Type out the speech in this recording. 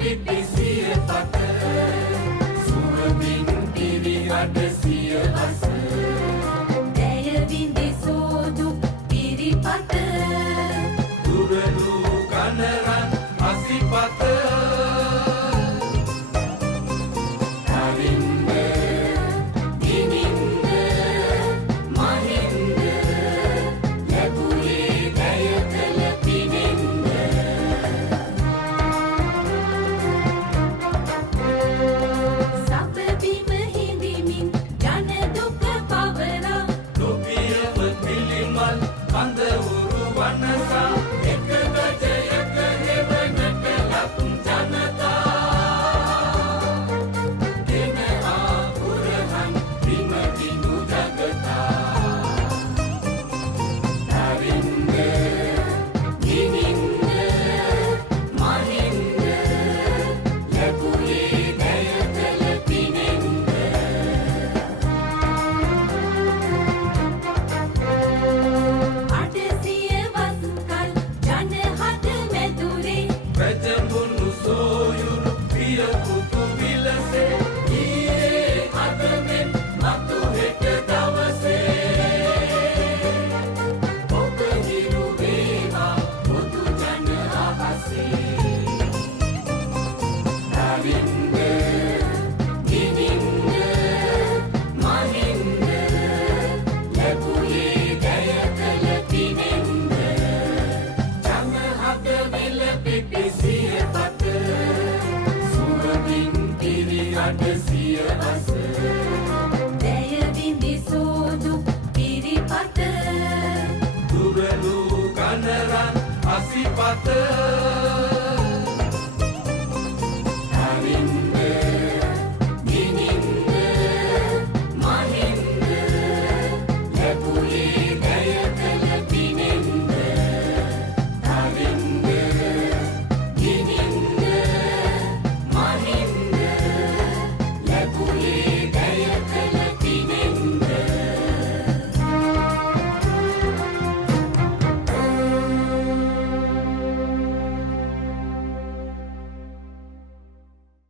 පිපි සිය පත සුවඳින් පිරි අඩ සිය වස දැය විඳි සෝදු පිරිපත දුරලු කනරන් අසිපත හරින්ද දිනින්ද මහින්ද ලැබුවේ දැය කළ පිනෙන්ද සපබිම හිඳිමින් ජන දුක පවරා ලොපියව පිළිමල් කඳ උරු වනසා එක ගජයක හෙවනට ලත් ජනතා දෙන ආපුරහන් විමතිනු ජගතා හරින්ද දිනින්ද මහින්ද ලැබුවේ දැය කළ පිනෙන්ද අටසිය වස්කල් ජන හද මැදුරේ වැජඹුණු සෝයුරු පියපුතු විලසේ ඊයේ අදමෙන් මතු හෙට දවසේ ඔබ හිරු වේවා පොදු ජන අහසේ හරින්ද දිනින්ද මහින්ද ලැබුවේ දැය කළ පිනෙන්ද ජනහද විල පිපි සිය පත සුවඳින් පිරි අඩ සිය වස දැය විඳි සෝදු පිරිපත දුරලු කනරන් අසිපත